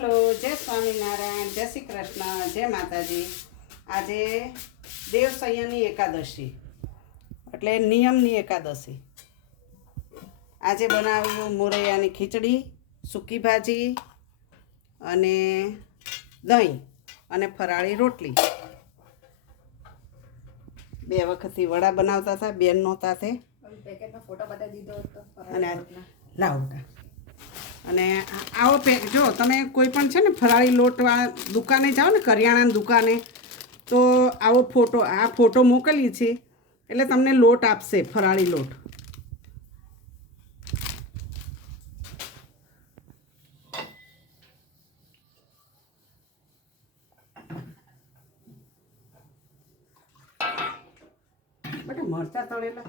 Hello, જય સ્વામિનારાયણ, જય શ્રી કૃષ્ણ, જય માતાજી. આજે દેવસૈયાની એકાદશી એટલે નિયમની એકાદશી. આજે બનાવ્યું મોરૈયાની ખીચડી, સૂકી ભાજી અને દહીં અને ફરાળી રોટલી. 2 વખતથી વડા બનાવતા હતા, બેન નહોતા તે પેકેટનો ફોટો બતાવી દીધો હતો અને લાવતા. અને આવો જો તમે કોઈ પણ છે ને ફરાળી લોટવાળા દુકાને જાઓ ને, કરિયાણાની દુકાને, તો આવો ફોટો મોકલીએ છીએ એટલે તમને લોટ આપશે, ફરાળી લોટ. બેટા મરચાં તળેલા,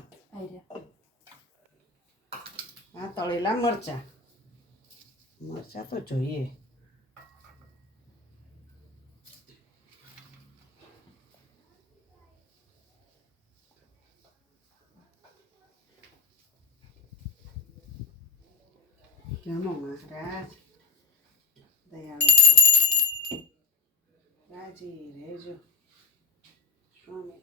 આ તળેલા મરચાં તો જોઈએ. જમો મહારાજ, દયાળુ રાજી રહેજો. સ્વામી